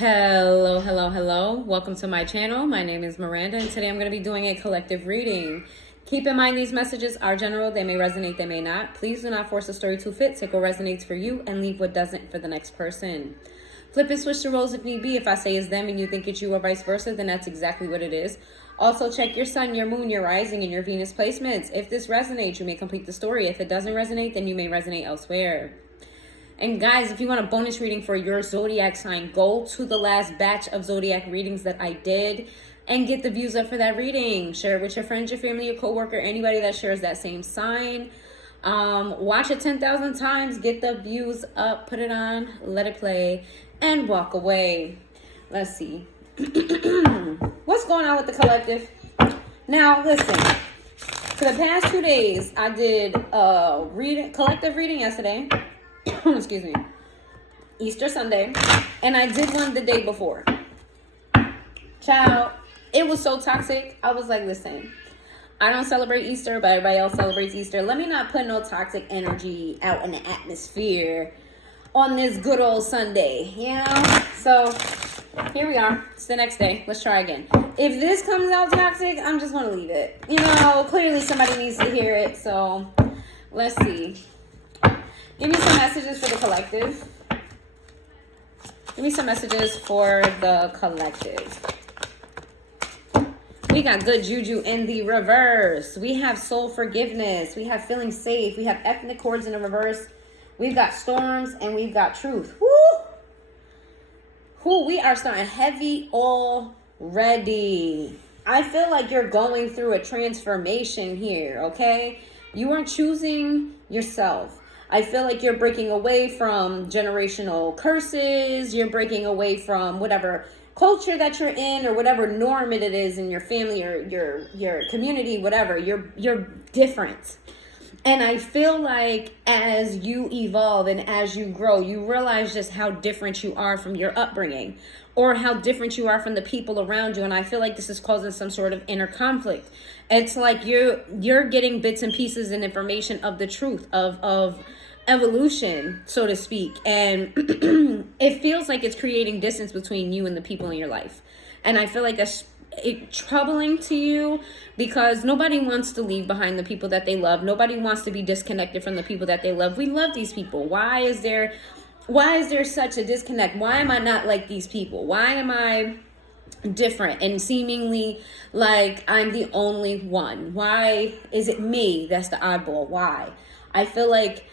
Hello, hello, hello. Welcome to my channel. My name is Miranda, and today I'm going to be doing a collective reading. Keep in mind these messages are general. They may resonate, they may not. Please do not force a story to fit. Take what resonates for you and leave what doesn't for the next person. Flip and switch the roles if need be. If I say it's them and you think it's you or vice versa, then that's exactly what it is. Also, check your sun, your moon, your rising, and your Venus placements. If this resonates, you may complete the story. If it doesn't resonate, then you may resonate elsewhere. And guys, if you want a bonus reading for your zodiac sign, go to the last batch of zodiac readings that I did and get the views up for that reading. Share it with your friends, your family, your coworker, anybody that shares that same sign. Watch it 10,000 times, get the views up, put it on, let it play, and walk away. Let's see. What's going on with the collective? Now, listen. For the past 2 days, I did a collective reading yesterday. Excuse me, Easter Sunday, and I did one the day before. Child, it was so toxic. I was like, listen, I don't celebrate Easter, but everybody else celebrates Easter. Let me not put no toxic energy out in the atmosphere on this good old Sunday, you know? So here we are. It's the next day. Let's try again. If this comes out toxic, I'm just going to leave it. You know, clearly somebody needs to hear it, so let's see. Give me some messages for the collective. Give me some messages for the collective. We got good juju in the reverse. We have soul forgiveness. We have feeling safe. We have ethnic chords in the reverse. We've got storms and we've got truth. Woo! We are starting heavy already. I feel like you're going through a transformation here, okay? You are choosing yourself. I feel like you're breaking away from generational curses. You're breaking away from whatever culture that you're in or whatever norm it is in your family or your community, whatever. You're different. And I feel like as you evolve and as you grow, you realize just how different you are from your upbringing or how different you are from the people around you. And I feel like this is causing some sort of inner conflict. It's like you're getting bits and pieces and information of the truth of evolution, so to speak, and it feels like it's creating distance between you and the people in your life. And I feel like that's troubling to you because nobody wants to leave behind the people that they love. Nobody wants to be disconnected from the people that they love. We love these people. Why is there such a disconnect? Why am I not like these people? Why am I different and seemingly like I'm the only one? Why is it me that's the oddball? Why? I feel like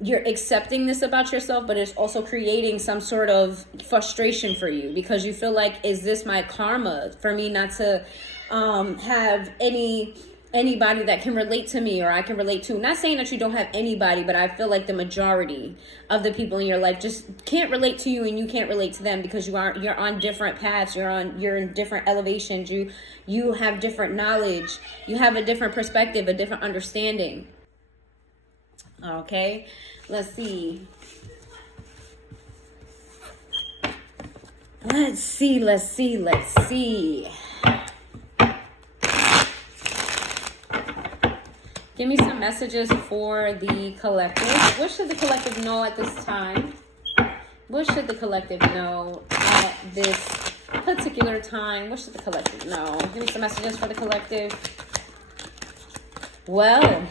you're accepting this about yourself, but it's also creating some sort of frustration for you because you feel like, is this my karma for me not to have anybody that can relate to me or I can relate to? Not saying that you don't have anybody, but I feel like the majority of the people in your life just can't relate to you and you can't relate to them because you're on different paths, you're in different elevations, you have different knowledge, you have a different perspective, a different understanding. Okay, let's see. Let's see. Give me some messages for the collective. What should the collective know at this time? What should the collective know at this particular time? What should the collective know? Give me some messages for the collective. Well,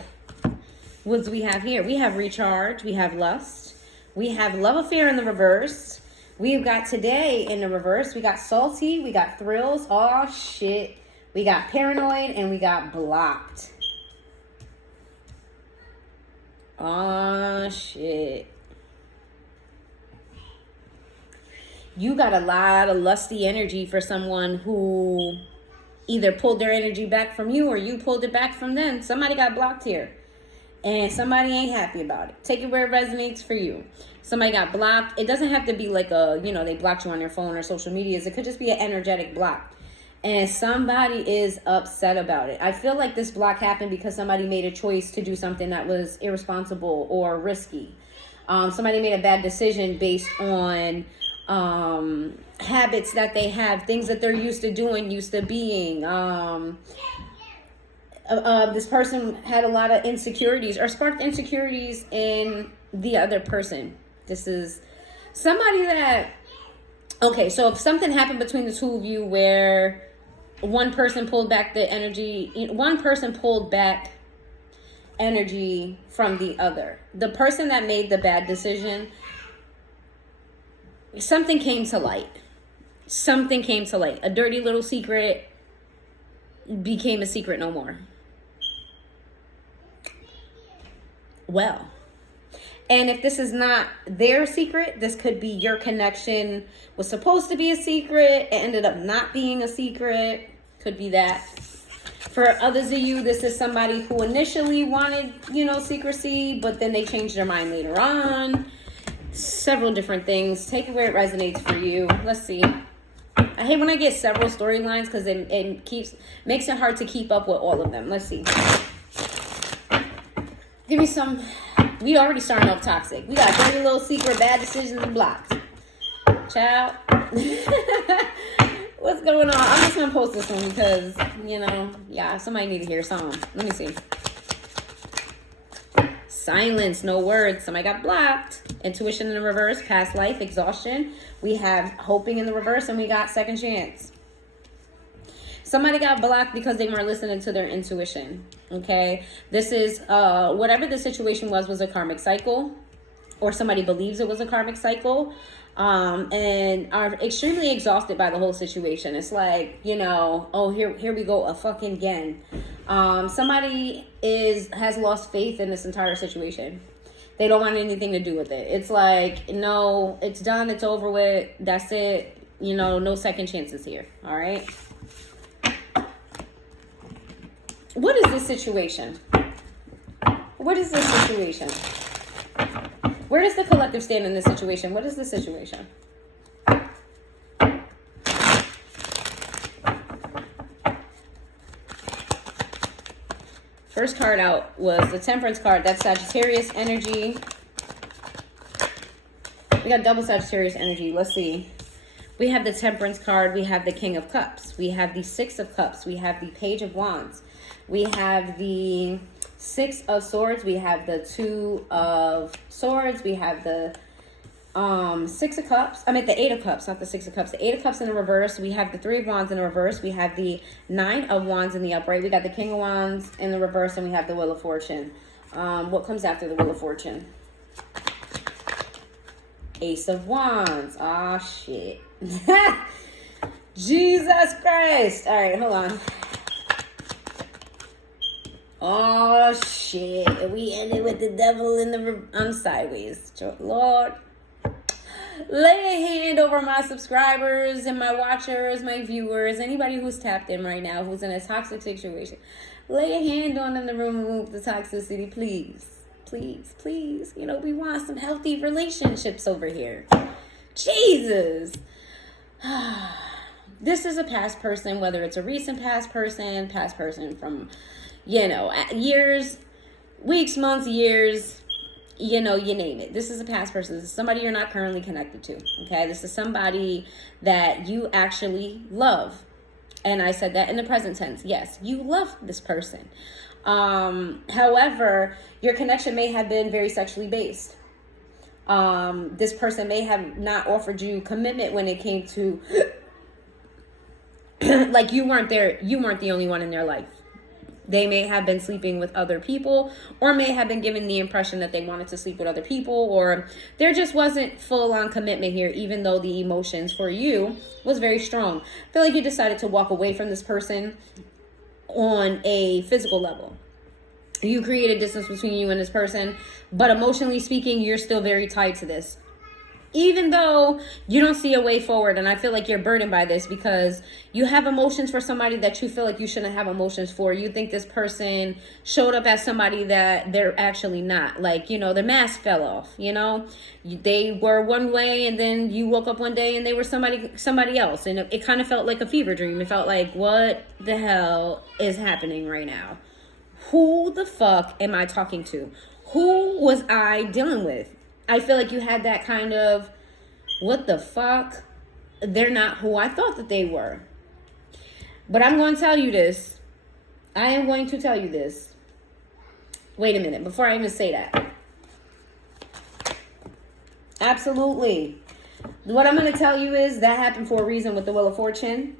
what do we have here? We have recharge. We have lust. We have love affair in the reverse. We've got today in the reverse. We got salty. We got thrills. Oh, shit. We got paranoid and we got blocked. Oh, shit. You got a lot of lusty energy for someone who either pulled their energy back from you or you pulled it back from them. Somebody got blocked here. And somebody ain't happy about it. Take it where it resonates for you. Somebody got blocked. It doesn't have to be like they blocked you on your phone or social medias. It could just be an energetic block. And somebody is upset about it. I feel like this block happened because somebody made a choice to do something that was irresponsible or risky. Somebody made a bad decision based on habits that they have, things that they're used to doing, used to being. This person had a lot of insecurities or sparked insecurities in the other person. This is somebody that Okay, so if something happened between the two of you where one person pulled back the energy, one person pulled back energy from the other. The person that made the bad decision, something came to light. Something came to light. A dirty little secret became a secret no more. Well, and if this is not their secret, this could be your connection was supposed to be a secret. It ended up not being a secret. Could be that. For others of you, this is somebody who initially wanted, secrecy, but then they changed their mind later on. Several different things. Take it where it resonates for you. Let's see. I hate when I get several storylines because it makes it hard to keep up with all of them. Let's see. Give me some. We already starting off toxic. We got dirty little secret, bad decisions, and blocked. Child. What's going on? I'm just going to post this one because, somebody need to hear something. Let me see. Silence, no words. Somebody got blocked. Intuition in the reverse, past life, exhaustion. We have hoping in the reverse, and we got second chance. Somebody got blocked because they weren't listening to their intuition. Okay? This is, whatever the situation was a karmic cycle. Or somebody believes it was a karmic cycle. And are extremely exhausted by the whole situation. It's like, here we go, a fucking again. Somebody has lost faith in this entire situation. They don't want anything to do with it. It's like, no, it's done, it's over with, that's it. No second chances here. All right. What is this situation? What is this situation? Where does the collective stand in this situation? What is the situation? First card out was the Temperance card. That's Sagittarius energy. We got double Sagittarius energy. Let's see. We have the Temperance card. We have the King of Cups. We have the Six of Cups. We have the Page of Wands. We have the Six of Swords. We have the Two of Swords. We have the Six of Cups. The Eight of Cups, not the Six of Cups. The Eight of Cups in the reverse. We have the Three of Wands in the reverse. We have the Nine of Wands in the upright. We got the King of Wands in the reverse, and we have the Wheel of Fortune. What comes after the Wheel of Fortune? Ace of Wands. Ah, shit. Jesus Christ. All right, hold on. Oh, shit. We ended with the devil in the... sideways. Lord. Lay a hand over my subscribers and my watchers, my viewers, anybody who's tapped in right now, who's in a toxic situation. Lay a hand on them to remove the toxicity, please. Please, please. We want some healthy relationships over here. Jesus. This is a past person, whether it's a recent past person from, years, weeks, months, years, you name it. This is a past person. This is somebody you're not currently connected to, okay? This is somebody that you actually love. And I said that in the present tense. Yes, you love this person. However, your connection may have been very sexually based. This person may have not offered you commitment when it came to, like you weren't the only one in their life. They may have been sleeping with other people, or may have been given the impression that they wanted to sleep with other people, or there just wasn't full-on commitment here, even though the emotions for you was very strong. I feel like you decided to walk away from this person on a physical level. You created distance between you and this person, but emotionally speaking, you're still very tied to this. Even though you don't see a way forward, and I feel like you're burdened by this because you have emotions for somebody that you feel like you shouldn't have emotions for. You think this person showed up as somebody that they're actually not. Like, their mask fell off, They were one way, and then you woke up one day and they were somebody else. And it kind of felt like a fever dream. It felt like, what the hell is happening right now? Who the fuck am I talking to? Who was I dealing with? I feel like you had that kind of, what the fuck? They're not who I thought that they were. But I'm going to tell you this. I am going to tell you this. Wait a minute, before I even say that. Absolutely. What I'm going to tell you is that happened for a reason with the Wheel of Fortune.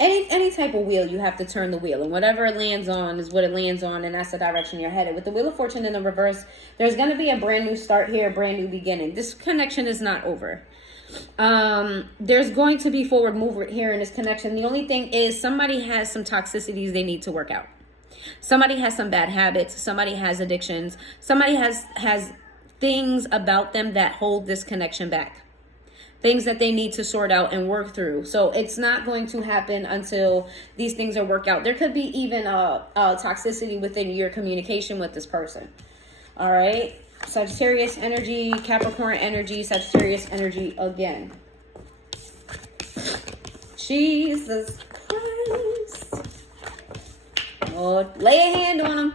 Any type of wheel, you have to turn the wheel, and whatever it lands on is what it lands on, and that's the direction you're headed. With the Wheel of Fortune in the reverse, there's going to be a brand new start here, a brand new beginning. This connection is not over. There's going to be forward movement here in this connection. The only thing is somebody has some toxicities they need to work out. Somebody has some bad habits. Somebody has addictions. Somebody has things about them that hold this connection back. Things that they need to sort out and work through. So it's not going to happen until these things are worked out. There could be even a toxicity within your communication with this person. All right. Sagittarius energy, Capricorn energy, Sagittarius energy again. Jesus Christ. Lord, lay a hand on them.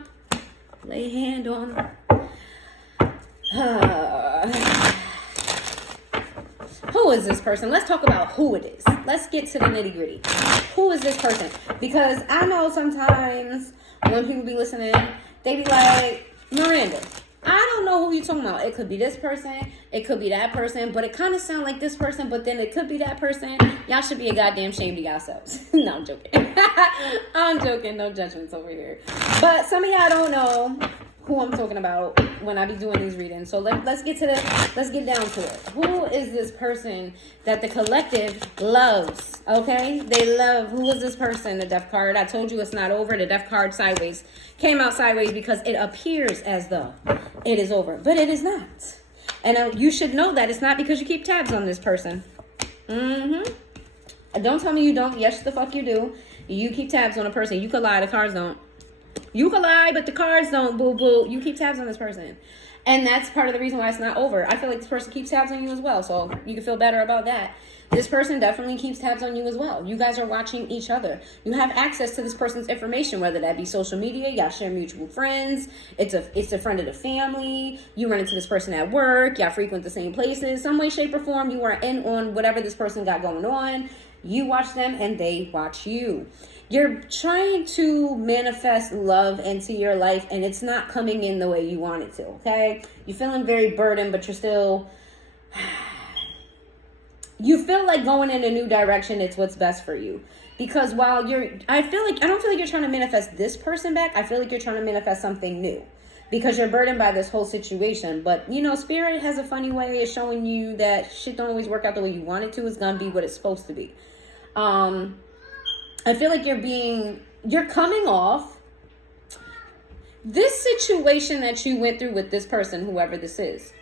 Lay a hand on them. Who is this person? Let's talk about who it is. Let's get to the nitty gritty. Who is this person? Because I know sometimes when people be listening, they be like, Miranda, I don't know who you're talking about. It could be this person. It could be that person. But it kind of sounds like this person. But then it could be that person. Y'all should be a goddamn shame to yourselves. No, I'm joking. I'm joking. No judgments over here. But some of y'all don't know who I'm talking about when I be doing these readings. So let's get to let's get down to it. Who is this person that the collective loves? Okay? They love. Who is this person? The Death card. I told you it's not over. The Death card sideways came out sideways because it appears as though it is over. But it is not. And you should know that it's not because you keep tabs on this person. Don't tell me you don't. Yes, the fuck you do. You keep tabs on a person. You could lie. The cards don't. You can lie, but the cards don't, boo-boo. You keep tabs on this person. And that's part of the reason why it's not over. I feel like this person keeps tabs on you as well, so you can feel better about that. This person definitely keeps tabs on you as well. You guys are watching each other. You have access to this person's information, whether that be social media, y'all share mutual friends, it's a friend of the family, you run into this person at work, y'all frequent the same places, some way, shape, or form, you are in on whatever this person got going on. You watch them and they watch you. You're trying to manifest love into your life and it's not coming in the way you want it to, okay? You're feeling very burdened, but you're still... You feel like going in a new direction, it's what's best for you. Because while I don't feel like you're trying to manifest this person back. I feel like you're trying to manifest something new. Because you're burdened by this whole situation. But, Spirit has a funny way of showing you that shit don't always work out the way you want it to. It's going to be what it's supposed to be. I feel like you're coming off this situation that you went through with this person, whoever this is,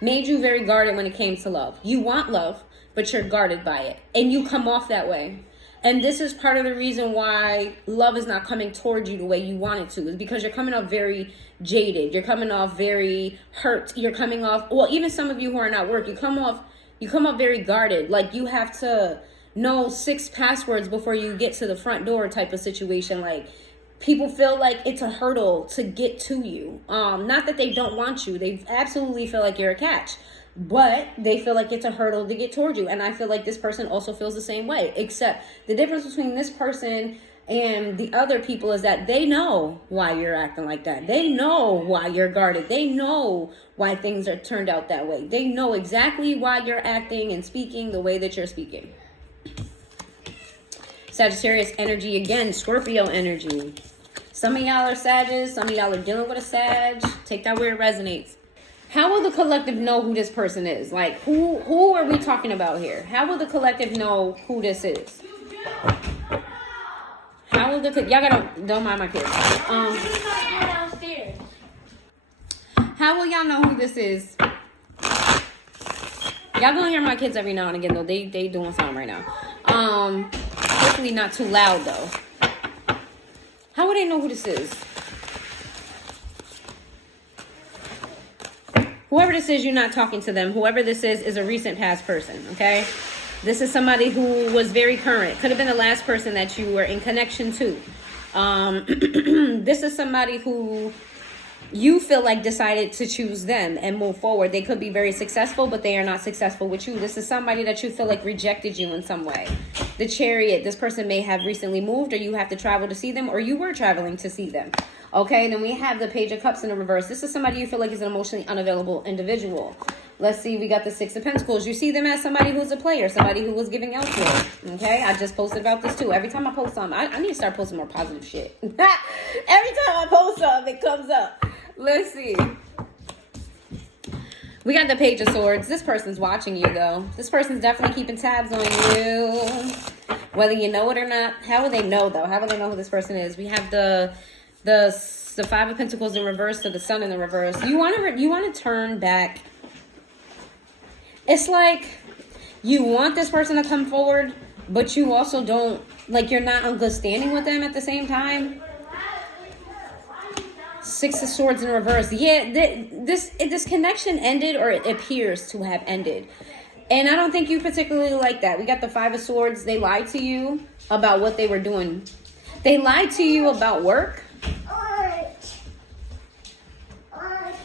made you very guarded when it came to love. You want love, but you're guarded by it. And you come off that way. And this is part of the reason why love is not coming toward you the way you want it to. Is because you're coming off very jaded. You're coming off very hurt. You're coming off, well, even some of you who are not work, you come off very guarded. Like you have to know 6 passwords before you get to the front door type of situation. Like people feel like it's a hurdle to get to you. Not that they don't want you. They absolutely feel like you're a catch. But they feel like it's a hurdle to get toward you. And I feel like this person also feels the same way. Except the difference between this person and the other people is that they know why you're acting like that. They know why you're guarded. They know why things are turned out that way. They know exactly why you're acting and speaking the way that you're speaking. Sagittarius energy again, Scorpio energy. Some of y'all are Sagittarius, some of y'all are dealing with a Sag. Take that where it resonates. How will the collective know who this person is? Like, who are we talking about here? How will the collective know who this is? How will don't mind my kids. How will y'all know who this is? Y'all gonna hear my kids every now and again, though. They doing something right now. Hopefully not too loud, though. How would they know who this is? Whoever this is, you're not talking to them. Whoever this is a recent past person, okay? This is somebody who was very current. Could have been the last person that you were in connection to. This is somebody who you feel like decided to choose them and move forward. They could be very successful, but they are not successful with you. This is somebody that you feel like rejected you in some way. The Chariot, this person may have recently moved, or you have to travel to see them, or you were traveling to see them. Okay, then we have the Page of Cups in the reverse. This is somebody you feel like is an emotionally unavailable individual. Let's see, we got the Six of Pentacles. You see them as somebody who's a player, somebody who was giving out to it. Okay, I just posted about this too. Every time I post something, I need to start posting more positive shit. Every time I post something, it comes up. Let's see. We got the Page of Swords. This person's watching you, though. This person's definitely keeping tabs on you. Whether you know it or not. How will they know, though? How will they know who this person is? We have the Five of Pentacles in reverse to the Sun in the reverse. You want to turn back. It's like you want this person to come forward, but you also don't, like, you're not on good standing with them at the same time. Six of Swords in reverse. Yeah, this connection ended, or it appears to have ended. And I don't think you particularly like that. We got the Five of Swords. They lied to you about what they were doing. They lied to you about work.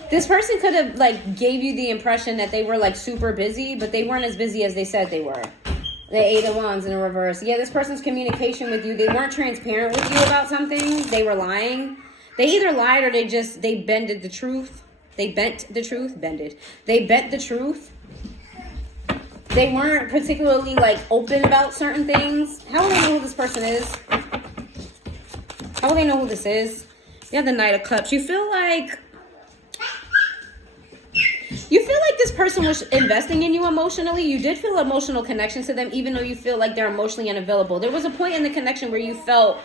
This person could have, like, gave you the impression that they were, like, super busy, but they weren't as busy as they said they were. The Eight of Wands in the reverse. Yeah, this person's communication with you, they weren't transparent with you about something. They were lying. They either lied or they bended the truth. They bent the truth. They bent the truth. They weren't particularly, like, open about certain things. How will they know who this person is? How will they know who this is? You have the Knight of Cups. You feel like this person was investing in you emotionally. You did feel emotional connection to them, even though you feel like they're emotionally unavailable. There was a point in the connection where you felt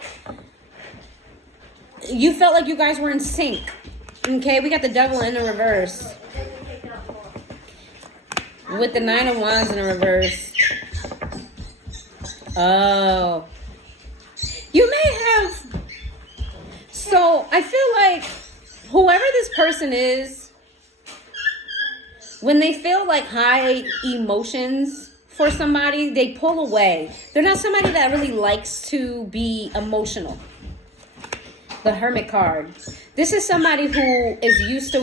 like you guys were in sync. Okay, we got the Devil in the reverse. With the Nine of Wands in the reverse. Oh. You may have... So, I feel like whoever this person is, when they feel like high emotions for somebody, they pull away. They're not somebody that really likes to be emotional. The Hermit card. This is somebody who is used to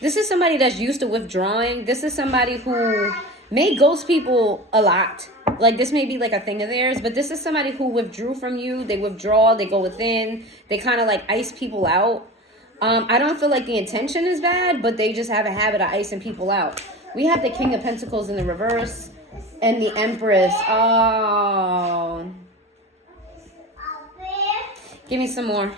This is somebody that's used to withdrawing. This is somebody who may ghost people a lot. Like, this may be like a thing of theirs, but this is somebody who withdrew from you. They withdraw, they go within. They kind of like ice people out. I don't feel like the intention is bad, but they just have a habit of icing people out. We have the King of Pentacles in the reverse and the Empress. Oh. Give me some more.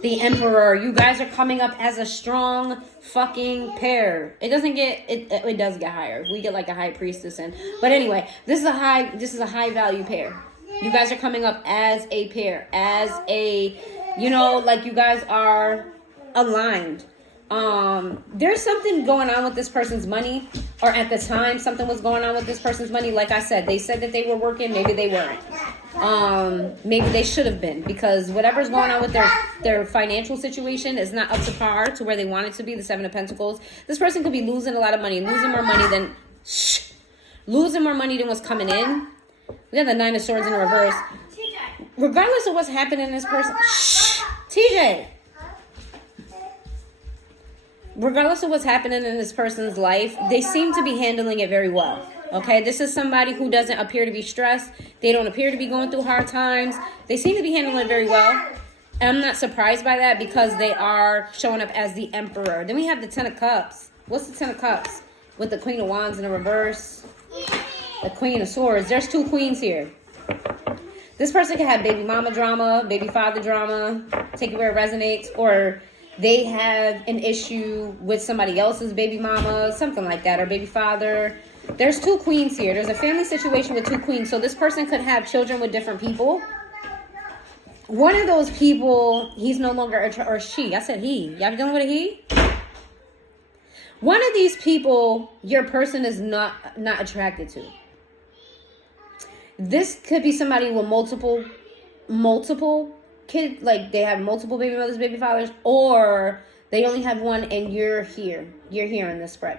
The Emperor. You guys are coming up as a strong fucking pair. It doesn't get it does get higher. We get like a High Priestess in. But anyway, this is a high value pair. You guys are coming up as a pair, as a, you know, like you guys are aligned. There's something going on with this person's money, or at the time something was going on with this person's money. Like I said, they said that they were working, maybe they weren't. Maybe they should have been, because whatever's going on with their financial situation is not up to par to where they want it to be. The Seven of Pentacles. This person could be losing a lot of money, losing more money than what's coming in. We have the Nine of Swords in reverse. Regardless of what's happening in this person, TJ. Regardless of what's happening in this person's life, they seem to be handling it very well. Okay, this is somebody who doesn't appear to be stressed. They don't appear to be going through hard times. They seem to be handling it very well. And I'm not surprised by that, because they are showing up as the Emperor. Then we have the Ten of Cups. What's the Ten of Cups? With the Queen of Wands in the reverse. The Queen of Swords. There's two queens here. This person can have baby mama drama, baby father drama. Take it where it resonates. Or they have an issue with somebody else's baby mama, something like that, or baby father. There's two queens here. There's a family situation with two queens. So this person could have children with different people. One of those people, he's no longer, or she. I said he. Y'all dealing with a he? One of these people, your person is not attracted to. This could be somebody with multiple kids, like they have multiple baby mothers, baby fathers, or they only have one and you're here in this spread.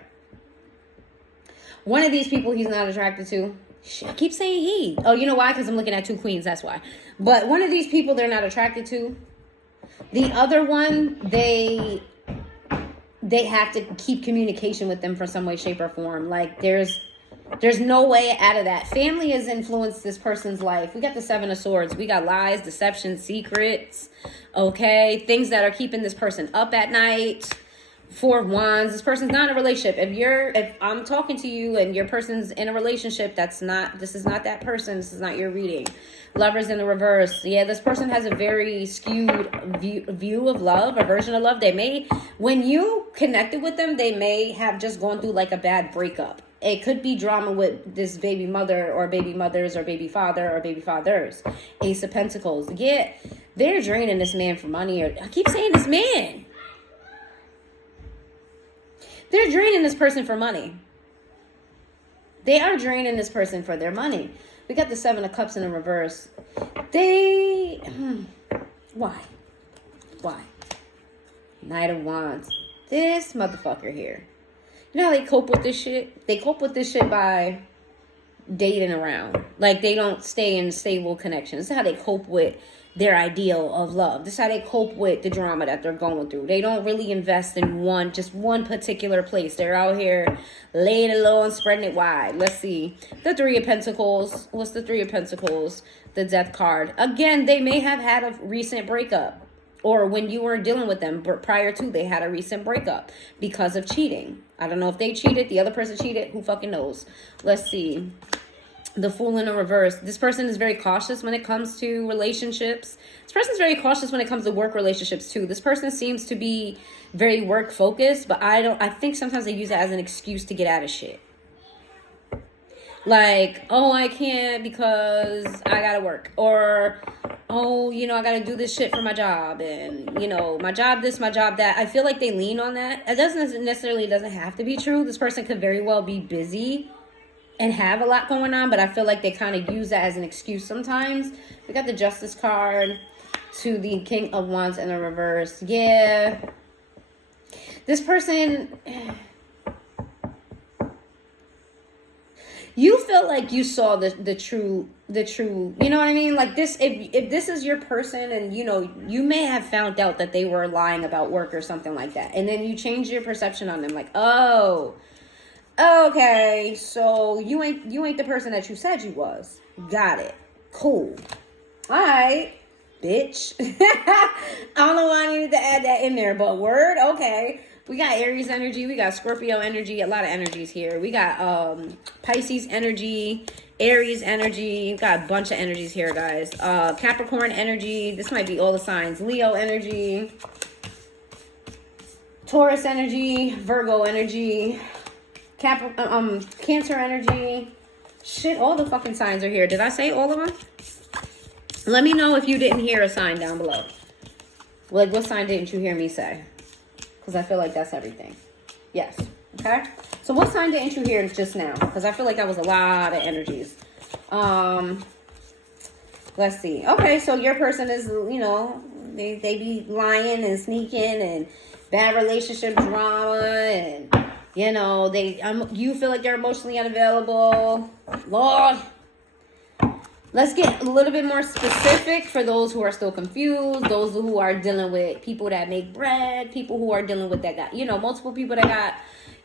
One of these people he's not attracted to. I keep saying he. Oh, you know why? Because I'm looking at two queens, that's why. But one of these people they're not attracted to. The other one, they have to keep communication with them for some way, shape, or form. Like there's There's no way out of that. Family has influenced this person's life. We got the Seven of Swords. We got lies, deception, secrets. Okay. Things that are keeping this person up at night. Four of Wands. This person's not in a relationship. If I'm talking to you and your person's in a relationship, this is not that person. This is not your reading. Lovers in the reverse. Yeah, this person has a very skewed view of love, a version of love. When you connected with them, they may have just gone through like a bad breakup. It could be drama with this baby mother or baby mothers or baby father or baby fathers. Ace of Pentacles. Yeah, they're draining this man for money. I keep saying this man. They're draining this person for money. They are draining this person for their money. We got the Seven of Cups in the reverse. Why? Knight of Wands. This motherfucker here. You know how they cope with this shit? They cope with this shit by dating around. Like, they don't stay in stable connections. This is how they cope with their ideal of love. This is how they cope with the drama that they're going through. They don't really invest in just one particular place. They're out here laying it low and spreading it wide. Let's see. The Three of Pentacles. What's the Three of Pentacles? The Death card. Again, they may have had a recent breakup. Or when you were dealing with them, but prior to, they had a recent breakup because of cheating. I don't know if they cheated. The other person cheated. Who fucking knows? Let's see. The Fool in the reverse. This person is very cautious when it comes to relationships. This person is very cautious when it comes to work relationships too. This person seems to be very work focused, but I think sometimes they use it as an excuse to get out of shit. Like, oh, I can't because I gotta work. Or, oh, I gotta do this shit for my job. And, my job this, my job that. I feel like they lean on that. It doesn't have to be true. This person could very well be busy and have a lot going on, but I feel like they kind of use that as an excuse sometimes. We got the Justice card to the King of Wands in the reverse. Yeah. This person, you feel like you saw the true, you know what I mean? Like this, if this is your person and, you may have found out that they were lying about work or something like that. And then you change your perception on them. Like, oh, okay, so you ain't the person that you said you was. Got it. Cool. All right, bitch. I don't know why I needed to add that in there, but word, okay. We got Aries energy. We got Scorpio energy. A lot of energies here. We got Pisces energy, Aries energy. We got a bunch of energies here, guys. Capricorn energy. This might be all the signs. Leo energy. Taurus energy. Virgo energy. Cancer energy. Shit, all the fucking signs are here. Did I say all of them? Let me know if you didn't hear a sign down below. Like, what sign didn't you hear me say? Because I feel like that's everything. Yes. Okay. So what sign didn't you hear just now? Because I feel like that was a lot of energies. Let's see. Okay, so your person is, they be lying and sneaking and bad relationship drama and you feel like they're emotionally unavailable. Lord. Let's get a little bit more specific for those who are still confused, those who are dealing with people that make bread, people who are dealing with that got, multiple people that got,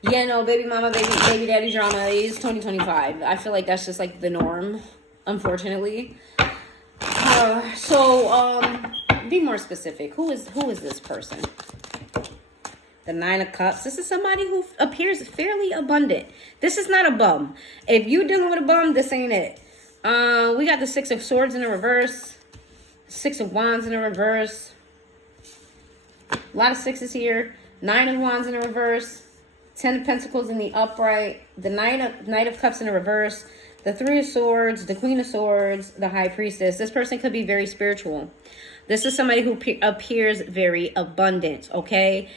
baby mama, baby daddy drama. It's 2025. I feel like that's just like the norm, unfortunately. Be more specific. Who is this person? The Nine of Cups. This is somebody who appears fairly abundant. This is not a bum. If you're dealing with a bum, this ain't it. We got the Six of Swords in the reverse. Six of Wands in the reverse. A lot of sixes here. Nine of Wands in the reverse. Ten of Pentacles in the upright. The Knight of Cups in the reverse. The Three of Swords. The Queen of Swords. The High Priestess. This person could be very spiritual. This is somebody who appears very abundant, okay?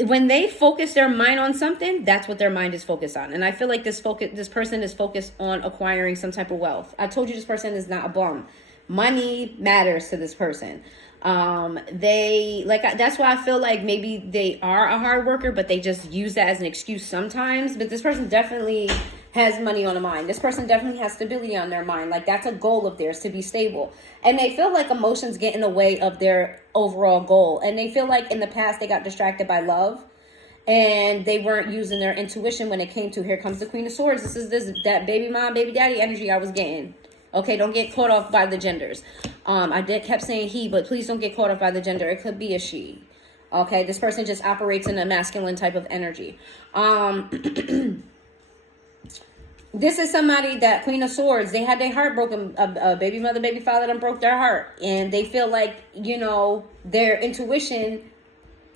When they focus their mind on something, that's what their mind is focused on. And I feel like this person is focused on acquiring some type of wealth. I told you this person is not a bum. Money matters to this person. That's why I feel like maybe they are a hard worker, but they just use that as an excuse sometimes. But this person definitely has money on the mind. This person definitely has stability on their mind. Like, that's a goal of theirs, to be stable. And they feel like emotions get in the way of their overall goal. And they feel like in the past they got distracted by love. and they weren't using their intuition when it came to, here comes the Queen of Swords. This is that baby mom, baby daddy energy I was getting. Okay, don't get caught off by the genders. I kept saying he, but please don't get caught off by the gender. It could be a she. Okay, this person just operates in a masculine type of energy. This is somebody that Queen of Swords, they had their heart broken. A baby mother, baby father done broke their heart. And they feel like, you know, their intuition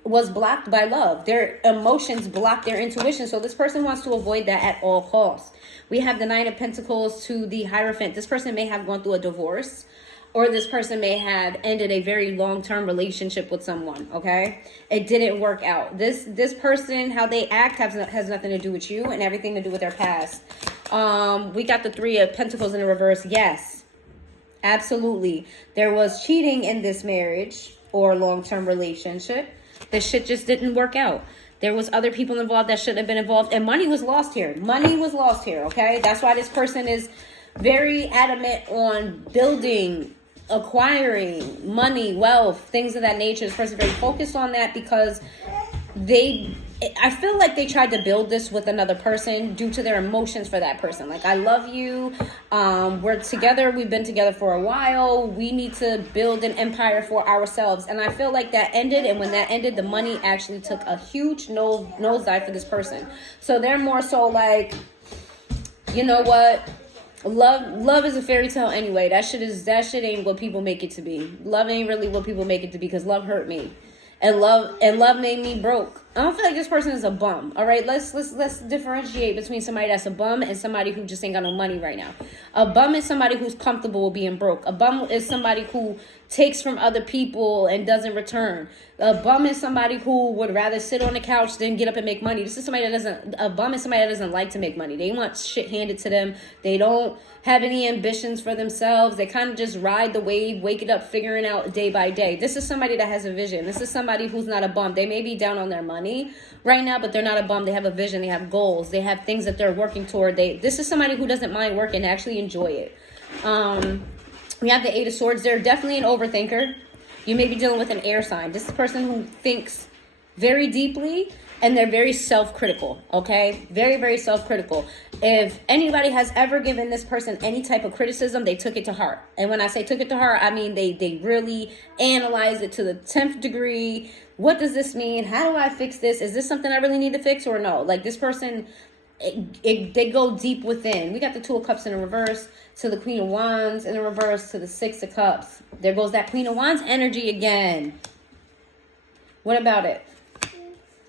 was blocked by love. Their emotions blocked their intuition. So this person wants to avoid that at all costs. We have the Nine of Pentacles to the Hierophant. This person may have gone through a divorce, or this person may have ended a very long-term relationship with someone, okay? It didn't work out. This person, how they act has nothing to do with you and everything to do with their past. We got the Three of Pentacles in the reverse. Yes, absolutely. There was cheating in this marriage or long-term relationship. This shit just didn't work out. There was other people involved that shouldn't have been involved. And money was lost here. Money was lost here, okay? That's why this person is very adamant on building, acquiring money, wealth, things of that nature. This person is very focused on that because I feel like they tried to build this with another person due to their emotions for that person. Like, I love you. We're together. We've been together for a while. We need to build an empire for ourselves. And I feel like that ended. And when that ended, the money actually took a huge nosedive for this person. So they're more so like, you know what? Love is a fairy tale anyway. That shit ain't what people make it to be. Love ain't really what people make it to be, because love hurt me. And love made me broke. I don't feel like this person is a bum. All right, let's differentiate between somebody that's a bum and somebody who just ain't got no money right now. A bum is somebody who's comfortable with being broke. A bum is somebody who takes from other people and doesn't return. A bum is somebody who would rather sit on the couch than get up and make money. A bum is somebody that doesn't like to make money. They want shit handed to them. They don't have any ambitions for themselves. They kind of just ride the wave, wake it up, figuring out day by day. This is somebody that has a vision. This is somebody who's not a bum. They may be down on their money right now, but they're not a bum. They have a vision. They have goals. They have things that they're working toward. This is somebody who doesn't mind working, actually enjoy it. We have the Eight of Swords. They're definitely an overthinker. You may be dealing with an air sign. This is a person who thinks very deeply, and they're very self-critical, okay? Very, very self-critical. If anybody has ever given this person any type of criticism, they took it to heart. And when I say took it to heart, I mean they really analyzed it to the 10th degree. What does this mean? How do I fix this? Is this something I really need to fix or no? Like, this person, they go deep within. We got the Two of Cups in the reverse to the Queen of Wands in the reverse to the Six of Cups. There goes that Queen of Wands energy again. What about it?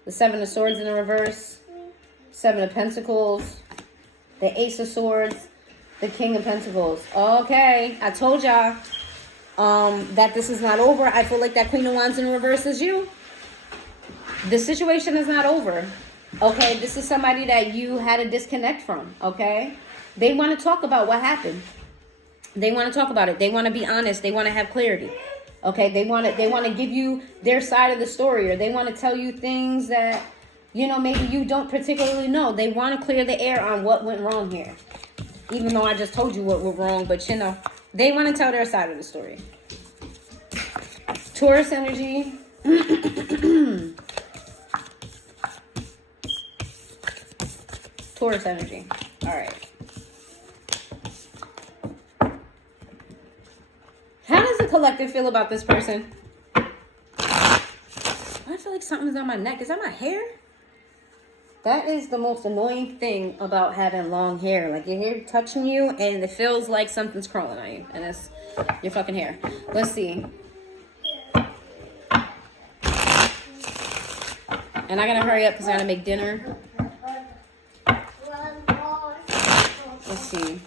The Seven of Swords in the reverse, Seven of Pentacles, the Ace of Swords, the King of Pentacles. Okay, I told y'all that this is not over. I feel like that Queen of Wands in the reverse is you. The situation is not over. Okay, this is somebody that you had a disconnect from. Okay, they want to talk about what happened. They want to talk about it. They want to be honest. They want to have clarity. Okay, they want to give you their side of the story, or they want to tell you things that, you know, maybe you don't particularly know. They want to clear the air on what went wrong here. Even though I just told you what went wrong, but you know, they want to tell their side of the story. Taurus energy. Taurus energy. All right. How does the collective feel about this person? I feel like something's on my neck. Is that my hair? That is the most annoying thing about having long hair. Like, your hair touching you and it feels like something's crawling on you. And it's your fucking hair. Let's see. And I gotta hurry up because I gotta make dinner. Let's see.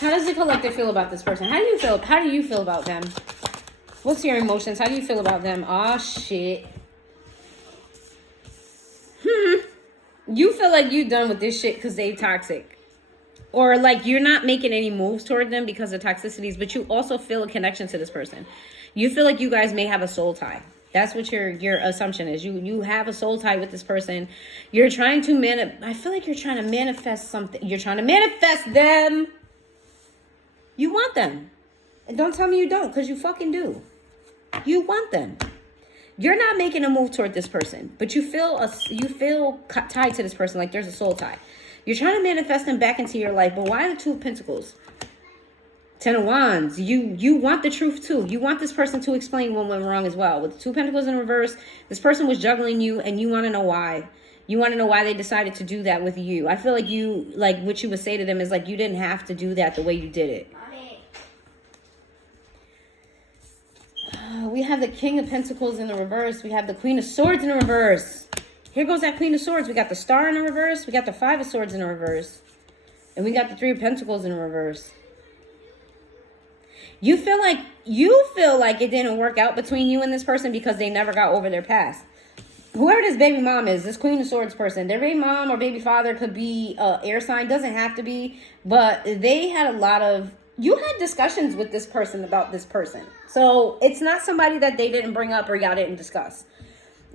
How does the collective feel about this person? How do you feel about them? What's your emotions? How do you feel about them? Aw, shit. You feel like you done with this shit because they toxic. Or like you're not making any moves toward them because of toxicities, but you also feel a connection to this person. You feel like you guys may have a soul tie. That's what your assumption is. You have a soul tie with this person. You're trying to I feel like you're trying to manifest something. You're trying to manifest them. You want them. And don't tell me you don't, because you fucking do. You want them. You're not making a move toward this person, but you feel tied to this person, like there's a soul tie. You're trying to manifest them back into your life, but why the Two of Pentacles? Ten of Wands. You want the truth too. You want this person to explain what went wrong as well. With the Two of Pentacles in reverse, this person was juggling you, and you want to know why. You want to know why they decided to do that with you. I feel like what you would say to them is like, you didn't have to do that the way you did it. We have the King of Pentacles in the reverse. We have the Queen of Swords in the reverse. Here goes that Queen of Swords. We got the Star in the reverse. We got the Five of Swords in the reverse. And we got the Three of Pentacles in the reverse. You feel like it didn't work out between you and this person because they never got over their past. Whoever this baby mom is, this Queen of Swords person, their baby mom or baby father could be air sign. Doesn't have to be. But they had you had discussions with this person about this person. So it's not somebody that they didn't bring up or y'all didn't discuss.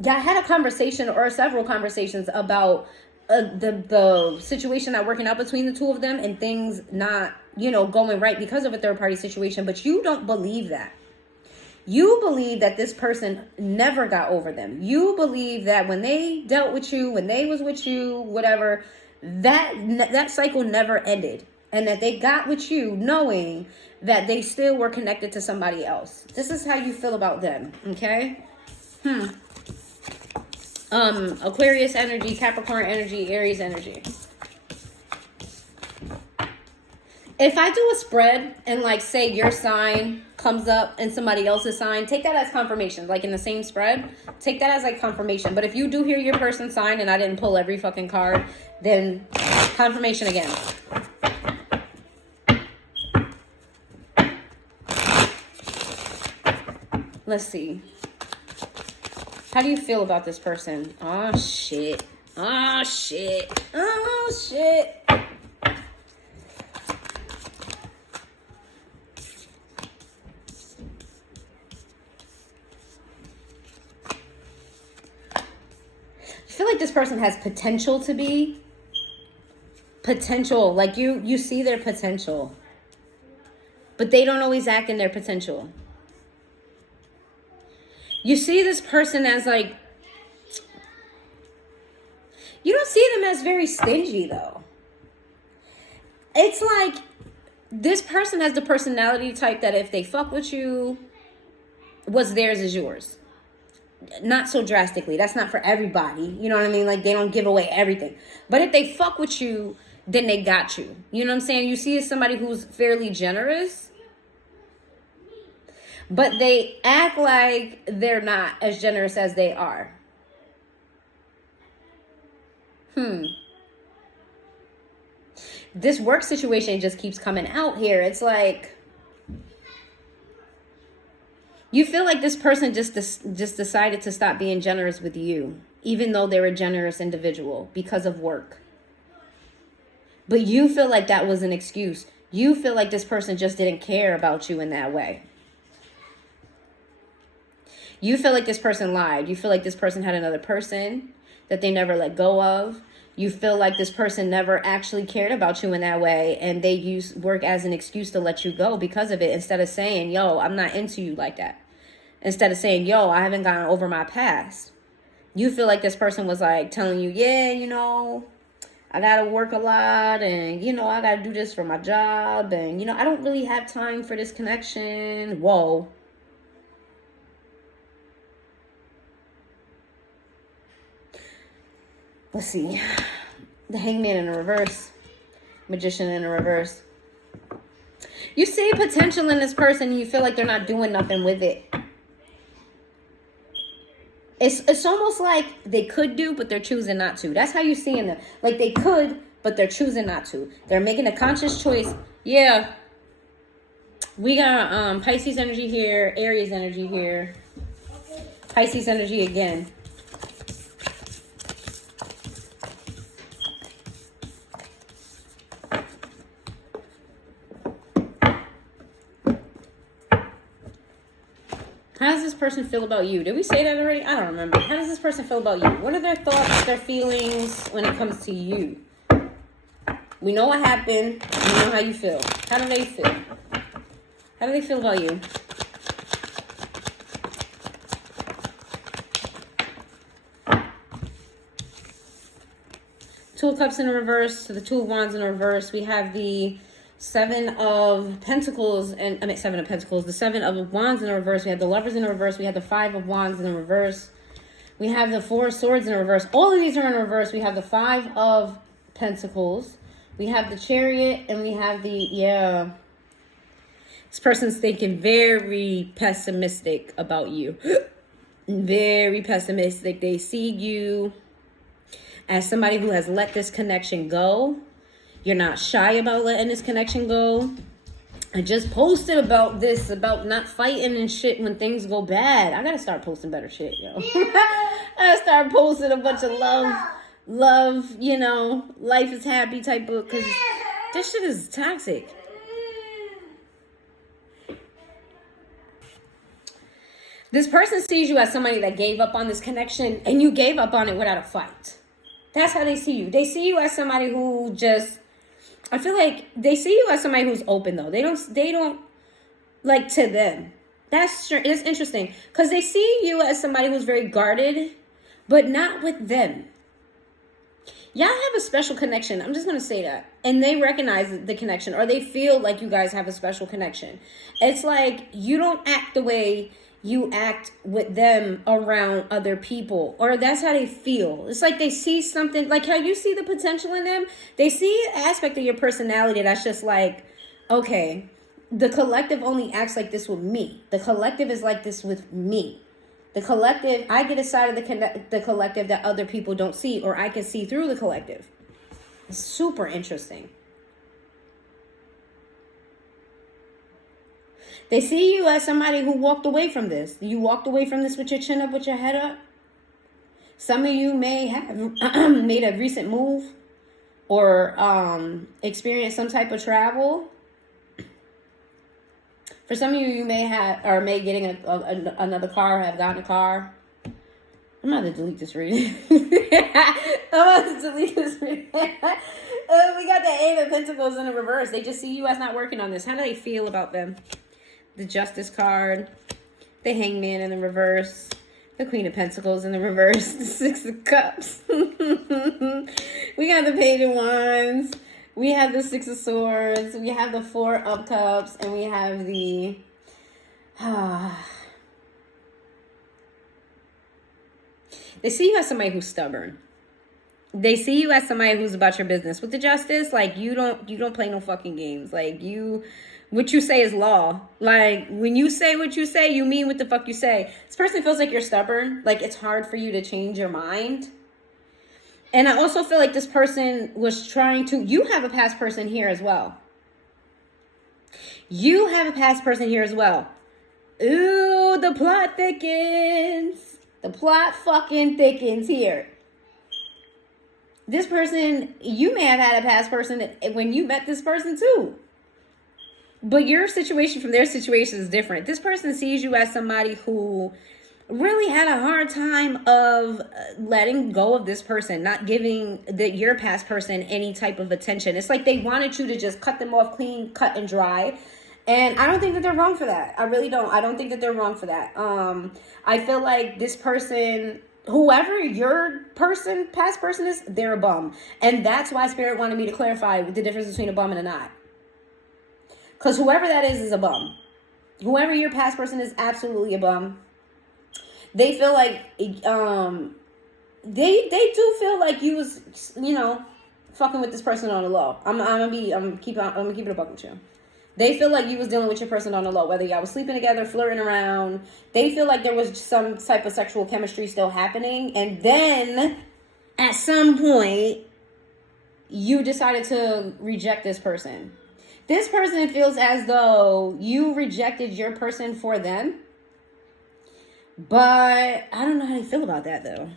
Y'all had a conversation or several conversations about the situation not working out between the two of them and things not, going right because of a third party situation. But you don't believe that. You believe that this person never got over them. You believe that when they dealt with you, when they was with you, whatever, that cycle never ended. And that they got with you knowing that they still were connected to somebody else. This is how you feel about them, okay? Aquarius energy, Capricorn energy, Aries energy. If I do a spread and say your sign comes up and somebody else's sign, take that as confirmation. Like in the same spread, take that as confirmation. But if you do hear your person's sign and I didn't pull every fucking card, then confirmation again. Let's see. How do you feel about this person? Oh, shit. Oh, shit. Oh, shit. I feel like this person has potential to be. Potential. Like you see their potential. But they don't always act in their potential. You see this person as you don't see them as very stingy though. It's like this person has the personality type that if they fuck with you, what's theirs is yours. Not so drastically. That's not for everybody. You know what I mean? Like they don't give away everything. But if they fuck with you, then they got you. You know what I'm saying? You see as somebody who's fairly generous. But they act like they're not as generous as they are. This work situation just keeps coming out here. It's like you feel like this person just decided to stop being generous with you, even though they're a generous individual because of work. But you feel like that was an excuse. You feel like this person just didn't care about you in that way. You feel like this person lied. You feel like this person had another person that they never let go of. You feel like this person never actually cared about you in that way. And they use work as an excuse to let you go because of it. Instead of saying, yo, I'm not into you like that. Instead of saying, yo, I haven't gotten over my past. You feel like this person was telling you, yeah, I got to work a lot. And, I got to do this for my job. And, I don't really have time for this connection. Whoa. Let's see. The Hangman in the reverse. Magician in the reverse. You see potential in this person and you feel like they're not doing nothing with it. It's almost like they could do, but they're choosing not to. That's how you see in them. Like they could, but they're choosing not to. They're making a conscious choice. Yeah. We got Pisces energy here. Aries energy here. Pisces energy again. How does this person feel about you? Did we say that already? I don't remember. How does this person feel about you? What are their thoughts, their feelings when it comes to you? We know what happened. We know how you feel. How do they feel? How How do they feel about you? Two of Cups in the reverse to the Two of Wands in the reverse. We have the Seven of Pentacles Seven of Pentacles. The Seven of Wands in the reverse. We have the Lovers in the reverse. We have the Five of Wands in the reverse. We have the Four of Swords in the reverse. All of these are in reverse. We have the Five of Pentacles. We have the Chariot, and we have the, this person's thinking very pessimistic about you. Very pessimistic. They see you as somebody who has let this connection go. You're not shy about letting this connection go. I just posted about this, about not fighting and shit when things go bad. I gotta start posting better shit, yo. I gotta start posting a bunch of love, you know, life is happy type book, because this shit is toxic. This person sees you as somebody that gave up on this connection, and you gave up on it without a fight. That's how they see you. They see you as somebody who just, I feel like they see you as somebody who's open, though. They don't like, to them. It's interesting, because they see you as somebody who's very guarded, but not with them. Y'all have a special connection. I'm just going to say that. And they recognize the connection, or they feel like you guys have a special connection. It's like you don't act the way you act with them around other people, or that's how they feel. It's like they see something, like how you see the potential in them. They see an aspect of your personality that's just like, okay, the collective only acts like this with me. The collective is like this with me. The collective, I get a side of the collective that other people don't see, or I can see through the collective. It's super interesting. They see you as somebody who walked away from this. You walked away from this with your chin up, with your head up. Some of you may have made a recent move, or experienced some type of travel. For some of you, you may have, or may getting another car, or have gotten a car. I'm going to delete this reading. We got the Eight of Pentacles in the reverse. They just see you as not working on this. How do they feel about them? The Justice card, the Hangman in the reverse, the Queen of Pentacles in the reverse, the Six of Cups. We got the Page of Wands. We have the Six of Swords. We have the Four of Cups. And we have the... They see you as somebody who's stubborn. They see you as somebody who's about your business. With the Justice, like, you don't play no fucking games. Like, what you say is law. Like, when you say what you say, you mean what the fuck you say. This person feels like you're stubborn. Like, it's hard for you to change your mind. And I also feel like this person was trying to... You have a past person here as well. You have a past person here as well. Ooh, the plot thickens. The plot fucking thickens here. This person, you may have had a past person when you met this person too. But your situation from their situation is different. This person sees you as somebody who really had a hard time of letting go of this person, not giving your past person any type of attention. It's like they wanted you to just cut them off clean, cut and dry. And I don't think that they're wrong for that. I really don't. I don't think that they're wrong for that. I feel like this person, whoever your person, past person is, they're a bum. And that's why Spirit wanted me to clarify the difference between a bum and a not. Because whoever that is a bum. Whoever your past person is, absolutely a bum. They feel like, they do feel like you was, fucking with this person on the low. I'm gonna keep it a buck with you. They feel like you was dealing with your person on the low, whether y'all was sleeping together, flirting around. They feel like there was some type of sexual chemistry still happening. And then at some point, you decided to reject this person. This person feels as though you rejected your person for them. But I don't know how they feel about that, though.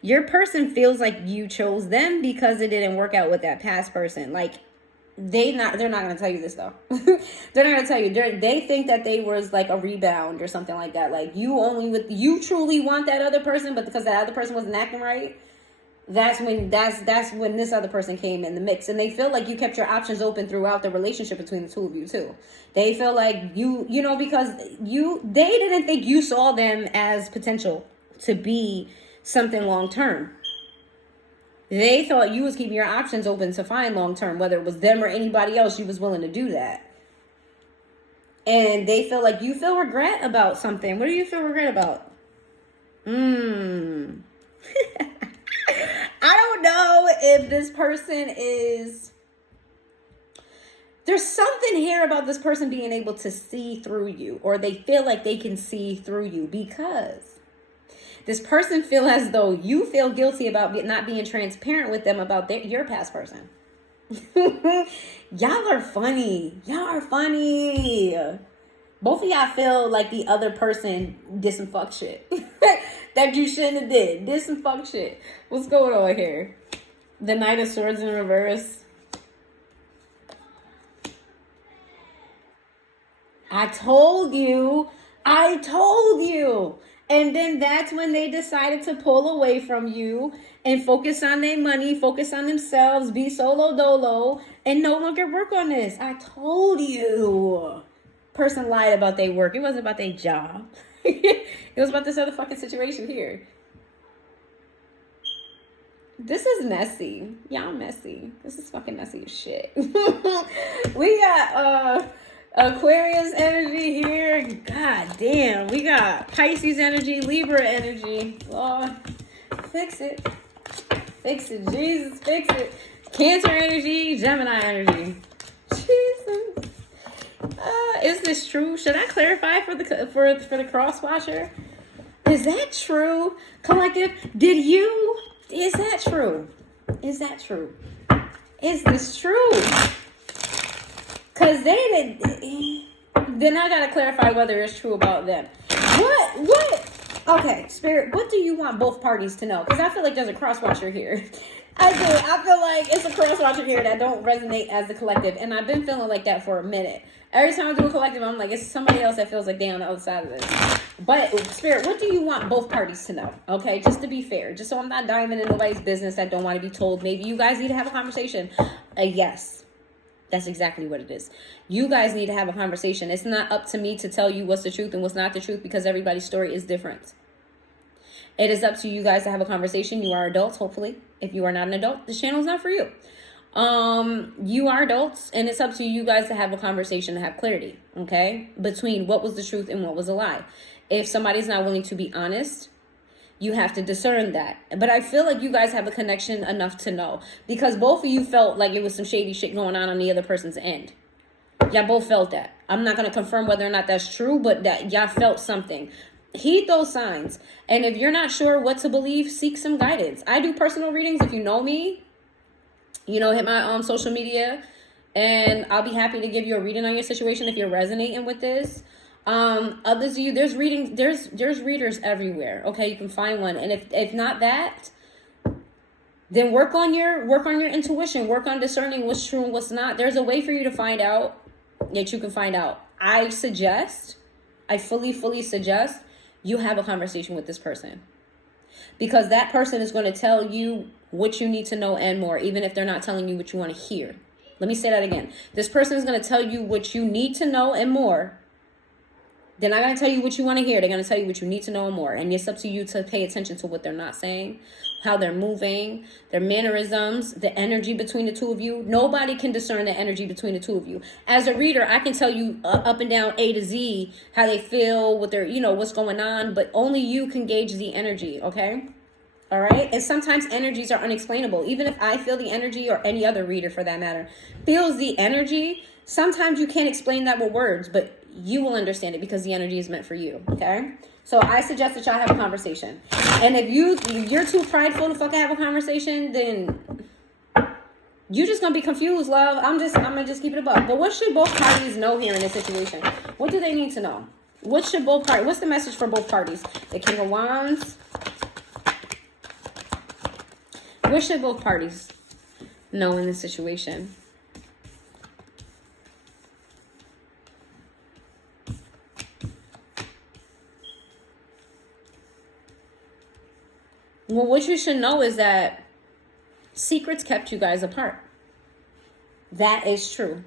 Your person feels like you chose them because it didn't work out with that past person. Like, they're not going to tell you this, though. They're not going to tell you. They think that they was like a rebound or something like that. Like, you truly want that other person, but because that other person wasn't acting right, that's when this other person came in the mix, and they feel like you kept your options open throughout the relationship between the two of you too. They feel like you know, because they didn't think you saw them as potential to be something long term. They thought you was keeping your options open to find long term, whether it was them or anybody else. You was willing to do that, and they feel like you feel regret about something. What do you feel regret about? I don't know if this person is... There's something here about this person being able to see through you, or they feel like they can see through you, because this person feel as though you feel guilty about not being transparent with them about your past person. Y'all are funny. Y'all are funny. Both of y'all feel like the other person did some fuck shit that you shouldn't have did some fuck shit. What's going on here? The Knight of Swords in reverse. I told you. And then that's when they decided to pull away from you and focus on their money, focus on themselves, be solo dolo, and no longer work on this. I told you. Person lied about their work. It wasn't about their job. It was about this other fucking situation here. This is messy. Y'all messy. This is fucking messy as shit. We got Aquarius energy here. God damn. We got Pisces energy, Libra energy. Lord, fix it. Fix it. Jesus, fix it. Cancer energy, Gemini energy. Jesus. Is this true? Should I clarify for the cross watcher? Is that true? Collective, is that true? Is that true? Is this true? Because then I gotta clarify whether it's true about them. What? Okay, Spirit, what do you want both parties to know? Because I feel like there's a cross watcher here. I feel like it's a cross watcher here that don't resonate as the collective. And I've been feeling like that for a minute. Every time I do a collective, I'm like, it's somebody else that feels like they're on the other side of this. But, Spirit, what do you want both parties to know? Okay, just to be fair. Just so I'm not diving into nobody's business that don't want to be told. Maybe you guys need to have a conversation. Yes. That's exactly what it is. You guys need to have a conversation. It's not up to me to tell you what's the truth and what's not the truth, because everybody's story is different. It is up to you guys to have a conversation. You are adults, hopefully. If you are not an adult, this channel is not for you. You are adults, and it's up to you guys to have a conversation, to have clarity, okay, between what was the truth and what was a lie. If somebody's not willing to be honest, you have to discern that. But I feel like you guys have a connection enough to know, because both of you felt like it was some shady shit going on the other person's end. Y'all both felt that. I'm not going to confirm whether or not that's true, but that y'all felt something. Heed those signs. And if you're not sure what to believe, seek some guidance. I do personal readings. If you know me, hit my social media, and I'll be happy to give you a reading on your situation if you're resonating with this. Others of you, there's readers everywhere. Okay, you can find one. And if not that, then work on your intuition, work on discerning what's true and what's not. There's a way for you to find out that you can find out. I fully suggest you have a conversation with this person, because that person is going to tell you what you need to know and more, even if they're not telling you what you want to hear. Let me say that again. This person is going to tell you what you need to know and more. They're not going to tell you what you want to hear. They're going to tell you what you need to know and more. And it's up to you to pay attention to what they're not saying, how they're moving, their mannerisms, the energy between the two of you. Nobody can discern the energy between the two of you. As a reader, I can tell you up and down A to Z how they feel, what they're, what's going on, but only you can gauge the energy, okay? All right? And sometimes energies are unexplainable. Even if I feel the energy, or any other reader for that matter, feels the energy, sometimes you can't explain that with words, but you will understand it because the energy is meant for you, okay? So I suggest that y'all have a conversation. And if you're too prideful to fucking have a conversation, then you just gonna be confused, love. I'm gonna just keep it above. But what should both parties know here in this situation? What do they need to know? What's the message for both parties? The King of Wands. What should both parties know in this situation? Well, what you should know is that Secrets kept you guys apart. That is true.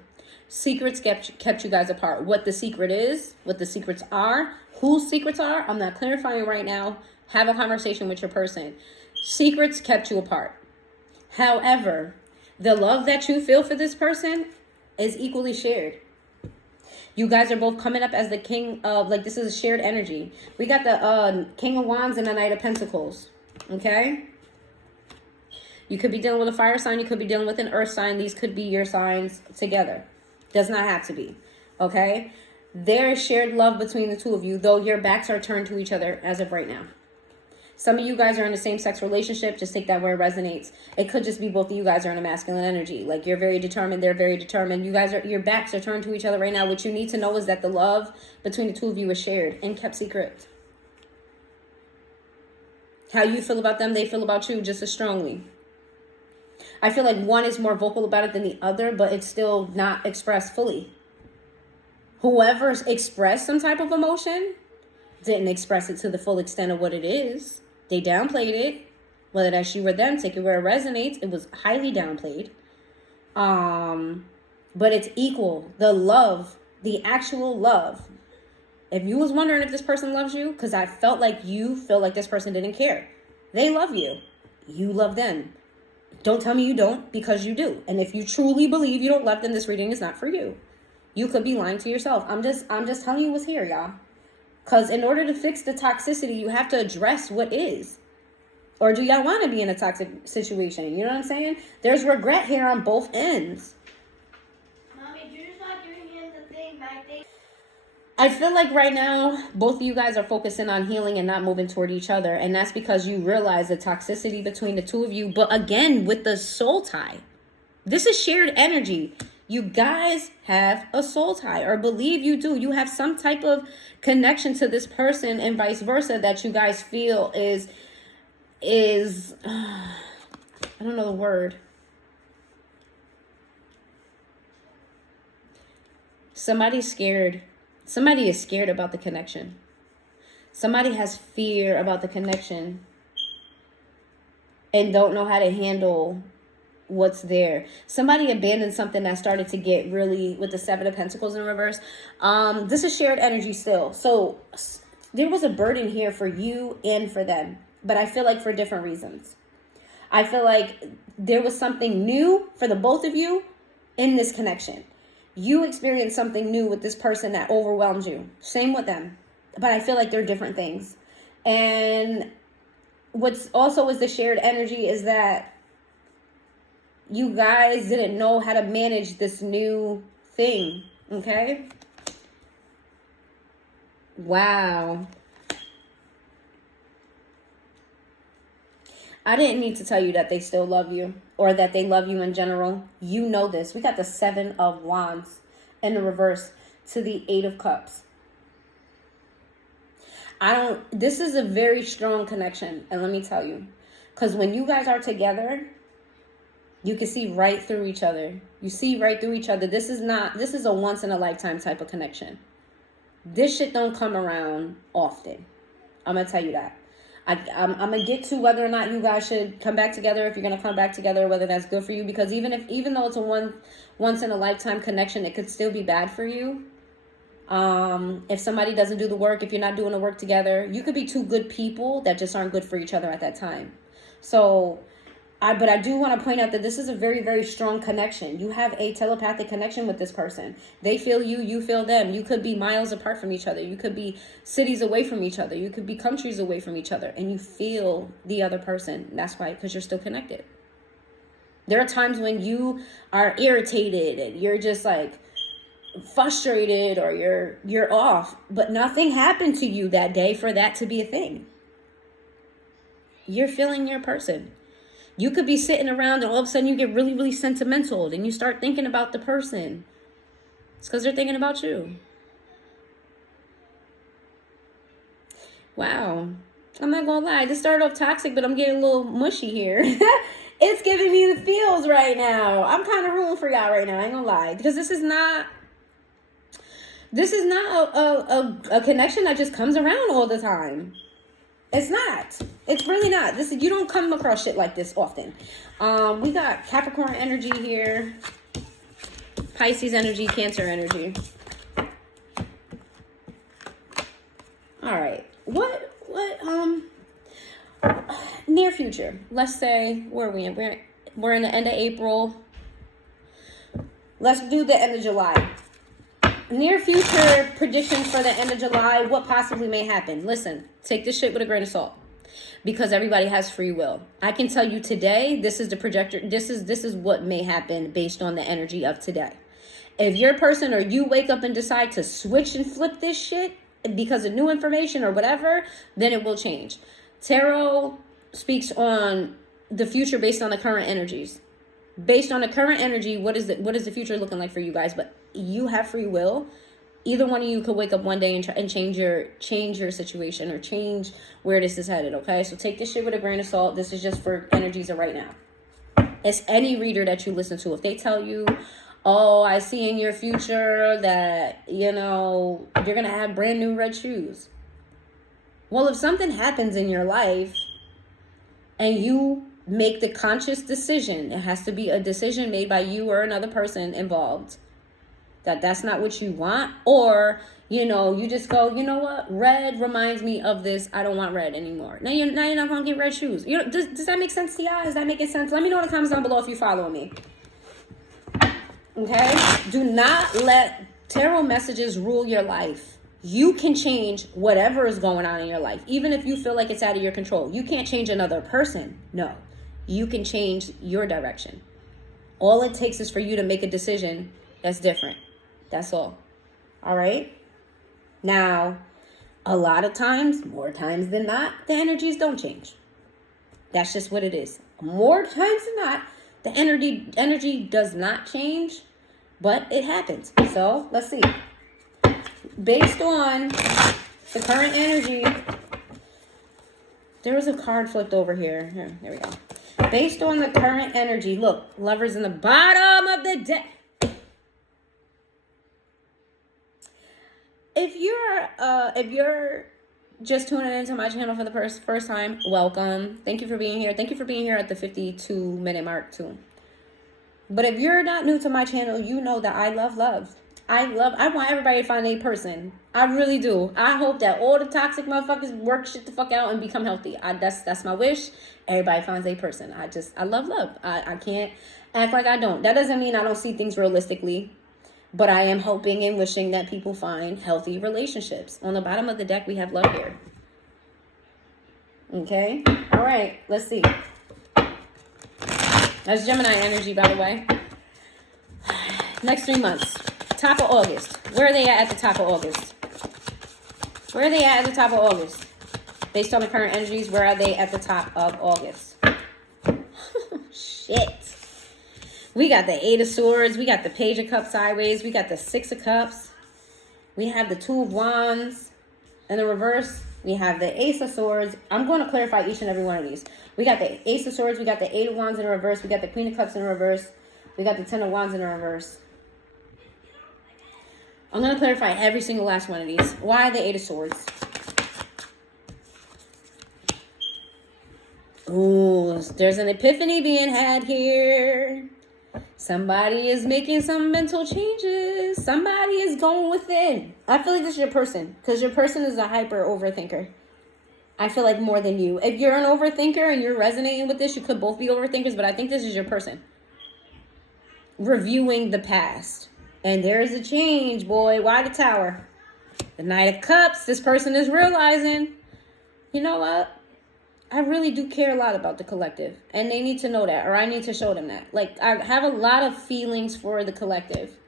Secrets kept you guys apart. What the secret is, what the secrets are, whose secrets are, I'm not clarifying right now. Have a conversation with your person. Secrets kept you apart. However, the love that you feel for this person is equally shared. You guys are both coming up as the king of, like, this is a shared energy. We got the King of Wands and the Knight of Pentacles. Okay? You could be dealing with a fire sign. You could be dealing with an earth sign. These could be your signs together. Does not have to be. Okay? There is shared love between the two of you, though your backs are turned to each other as of right now. Some of you guys are in a same-sex relationship. Just take that where it resonates. It could just be both of you guys are in a masculine energy. Like, you're very determined. They're very determined. You guys are, your backs are turned to each other right now. What you need to know is that the love between the two of you is shared and kept secret. How you feel about them, they feel about you just as strongly. I feel like one is more vocal about it than the other, but it's still not expressed fully. Whoever's expressed some type of emotion didn't express it to the full extent of what it is. They downplayed it. Whether that's you or them, take it where it resonates. It was highly downplayed. But it's equal. The love, the actual love. If you was wondering if this person loves you, because I felt like you feel like this person didn't care. They love you. You love them. Don't tell me you don't, because you do. And if you truly believe you don't love them, this reading is not for you. You could be lying to yourself. I'm just telling you what's here, y'all. Because in order to fix the toxicity, you have to address what is. Or do y'all want to be in a toxic situation? You know what I'm saying? There's regret here on both ends. Mommy, you're just not giving him the thing back there. I feel like right now, both of you guys are focusing on healing and not moving toward each other. And that's because you realize the toxicity between the two of you. But again, with the soul tie. This is shared energy. You guys have a soul tie, or believe you do. You have some type of connection to this person and vice versa that you guys feel is I don't know the word. Somebody's scared. Somebody is scared about the connection. Somebody has fear about the connection and don't know how to handle what's there. Somebody abandoned something that started to get really, with the Seven of Pentacles in reverse. This is shared energy still. So there was a burden here for you and for them, but I feel like for different reasons. I feel like there was something new for the both of you in this connection. You experienced something new with this person that overwhelmed you. Same with them. But I feel like they're different things. And what's also is the shared energy is that you guys didn't know how to manage this new thing, okay? Wow. I didn't need to tell you that they still love you or that they love you in general. You know this. We got the Seven of Wands in the reverse to the Eight of Cups. This is a very strong connection. And let me tell you, because when you guys are together, you can see right through each other. You see right through each other. This is a once in a lifetime type of connection. This shit don't come around often. I'm going to tell you that. I'm going to get to whether or not you guys should come back together, if you're going to come back together, whether that's good for you. Because even though it's a once in a lifetime connection, it could still be bad for you. If somebody doesn't do the work, if you're not doing the work together, you could be two good people that just aren't good for each other at that time. So but I do want to point out that this is a very, very strong connection. You have a telepathic connection with this person. They feel you, you feel them. You could be miles apart from each other. You could be cities away from each other. You could be countries away from each other. And you feel the other person. That's why, because you're still connected. There are times when you are irritated and you're just like frustrated or you're off. But nothing happened to you that day for that to be a thing. You're feeling your person. You could be sitting around and all of a sudden you get really, really sentimental and you start thinking about the person. It's because they're thinking about you. Wow. I'm not going to lie. This started off toxic, but I'm getting a little mushy here. It's giving me the feels right now. I'm kind of rooting for y'all right now. I ain't going to lie. Because this is not a connection that just comes around all the time. It's not. It's really not. You don't come across shit like this often. We got Capricorn energy here, Pisces energy, Cancer energy. All right. What near future? Let's say, where are we in? We're in the end of April. Let's do the end of July. Near future predictions for the end of July, what possibly may happen. Listen, take this shit with a grain of salt, because everybody has free will. I can tell you today, this is the projector. This is what may happen based on the energy of today. If you're a person or you wake up and decide to switch and flip this shit because of new information or whatever, then it will change. Tarot speaks on the future based on the current energies. Based on the current energy, what is the future looking like for you guys? But you have free will. Either one of you could wake up one day and change your situation or change where this is headed, okay? So take this shit with a grain of salt. This is just for energies of right now. It's any reader that you listen to. If they tell you, oh, I see in your future that, you're going to have brand new red shoes. Well, if something happens in your life and you make the conscious decision, it has to be a decision made by you or another person involved, that's not what you want, or you just go, you know what, red reminds me of this, I don't want red anymore. Now you're not gonna get red shoes. Does that make sense to y'all? Is that making sense? Let me know in the comments down below if you follow me. Okay, do not let tarot messages rule your life. You can change whatever is going on in your life, even if you feel like it's out of your control. You can't change another person. No, you can change your direction. All it takes is for you to make a decision that's different. That's all. All right? Now, a lot of times, more times than not, the energies don't change. That's just what it is. More times than not, the energy does not change, but it happens. So, let's see. Based on the current energy, there was a card flipped over here. There we go. Based on the current energy, look, Lovers in the bottom of the deck. If you're just tuning into my channel for the first time, welcome. Thank you for being here. Thank you for being here at the 52-minute mark too. But if you're not new to my channel, you know that I love love. I want everybody to find a person. I really do. I hope that all the toxic motherfuckers work shit the fuck out and become healthy. That's my wish. Everybody finds a person. I love love. I can't act like I don't. That doesn't mean I don't see things realistically. But I am hoping and wishing that people find healthy relationships. On the bottom of the deck, we have love here. Okay? All right. Let's see. That's Gemini energy, by the way. Next 3 months. Top of August. Where are they at the top of August? Where are they at the top of August? Based on the current energies, where are they at the top of August? Shit. We got the 8 of Swords. We got the Page of Cups sideways. We got the 6 of Cups. We have the 2 of Wands in the reverse. We have the Ace of Swords. I'm going to clarify each and every one of these. We got the Ace of Swords. We got the 8 of Wands in the reverse. We got the Queen of Cups in the reverse. We got the 10 of Wands in the reverse. I'm going to clarify every single last one of these. Why the 8 of Swords? Ooh, there's an epiphany being had here. Somebody is making some mental changes. Somebody is going within. I feel like this is your person, because your person is a hyper overthinker. I feel like more than you. If you're an overthinker and you're resonating with this, you could both be overthinkers, but I think this is your person. Reviewing the past. And there is a change, boy. Why the Tower? The Knight of Cups. This person is realizing, you know what? I really do care a lot about the collective. And they need to know that. Or I need to show them that. Like, I have a lot of feelings for the collective.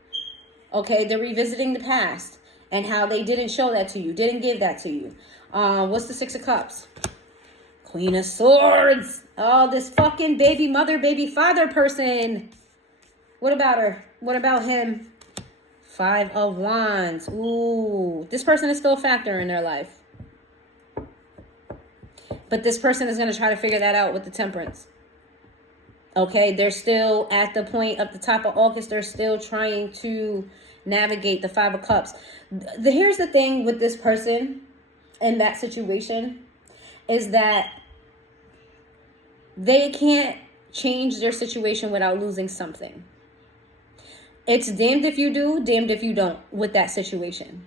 Okay? They're revisiting the past. And how they didn't show that to you. Didn't give that to you. What's the 6 of Cups? Queen of Swords. Oh, this fucking baby mother, baby father person. What about her? What about him? 5 of Wands. Ooh. This person is still a factor in their life. But this person is going to try to figure that out with the Temperance. Okay, they're still at the point of the top of August. They're still trying to navigate the 5 of Cups. Here's the thing with this person in that situation. is that they can't change their situation without losing something. It's damned if you do, damned if you don't with that situation.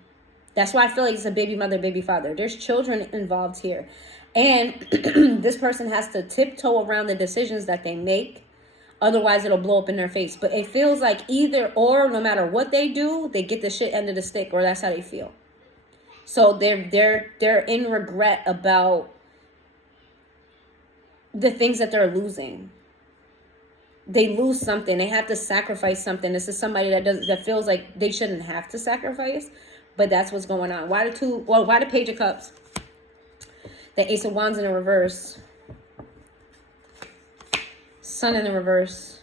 That's why I feel like it's a baby mother, baby father. There's children involved here. And this person has to tiptoe around the decisions that they make. Otherwise, it'll blow up in their face. But it feels like either or, no matter what they do, they get the shit end of the stick, or that's how they feel. So they're in regret about the things that they're losing. They lose something. They have to sacrifice something. This is somebody that feels like they shouldn't have to sacrifice, but that's what's going on. Why the Page of Cups? The Ace of Wands in the reverse. Sun in the reverse.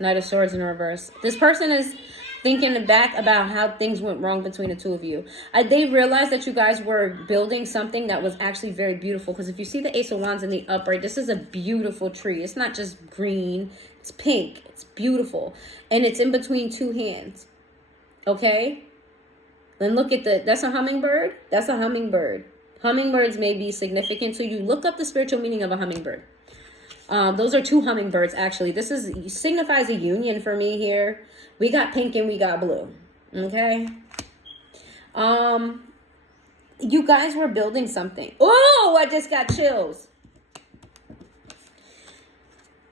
Knight of Swords in the reverse. This person is thinking back about how things went wrong between the two of you. They realized that you guys were building something that was actually very beautiful. Because if you see the Ace of Wands in the upright, this is a beautiful tree. It's not just green. It's pink. It's beautiful. And it's in between two hands. Okay? Then look at that's a hummingbird. That's a hummingbird. Hummingbirds may be significant to you. Look up the spiritual meaning of a hummingbird. Those are two hummingbirds, actually. This signifies a union for me here. We got pink and we got blue. Okay? You guys were building something. Oh, I just got chills.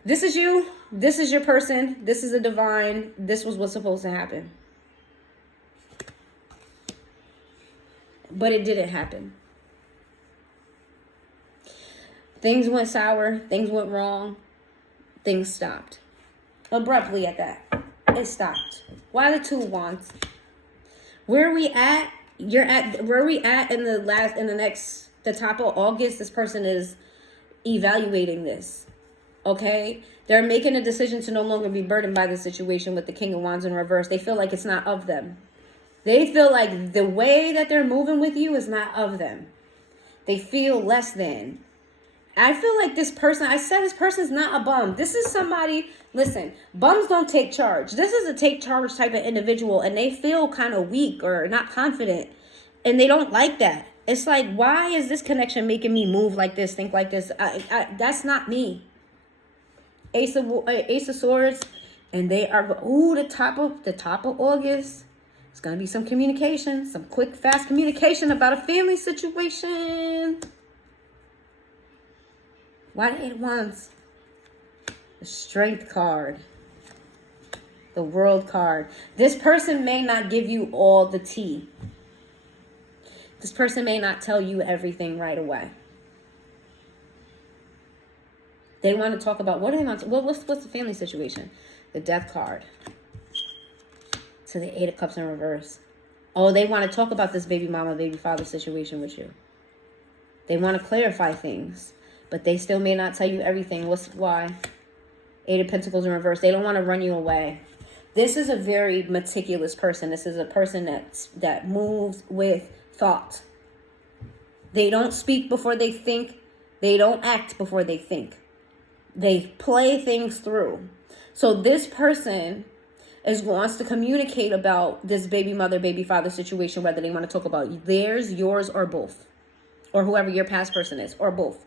This is you. This is your person. This is a divine. This was what's supposed to happen. But it didn't happen. Things went sour. Things went wrong. Things stopped. Abruptly at that. It stopped. Why the Two of Wands? Where are we at? Where are we at in the top of August? This person is evaluating this. Okay? They're making a decision to no longer be burdened by the situation with the King of Wands in reverse. They feel like it's not of them. They feel like the way that they're moving with you is not of them. They feel less than. I feel like this person's not a bum. This is somebody, listen, bums don't take charge. This is a take charge type of individual, and they feel kind of weak or not confident, and they don't like that. It's like, why is this connection making me move like this, think like this? That's not me. Ace of Swords, and they are, the top of August. It's going to be some communication, some quick, fast communication about a family situation. Why the Eight of Wands? The Strength card. The World card. This person may not give you all the tea. This person may not tell you everything right away. They want to talk about, what do they want to, what's the family situation? The Death card. To the Eight of Cups in reverse. Oh, they want to talk about this baby mama, baby father situation with you. They want to clarify things. But they still may not tell you everything. Why? Eight of Pentacles in reverse. They don't want to run you away. This is a very meticulous person. This is a person that moves with thought. They don't speak before they think. They don't act before they think. They play things through. So this person wants to communicate about this baby mother, baby father situation, whether they want to talk about theirs, yours, or both. Or whoever your past person is, or both.